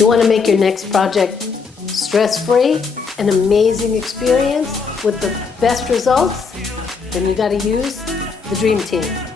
You want to make your next project stress-free, an amazing experience with the best results? Then you got to use the Dream Team.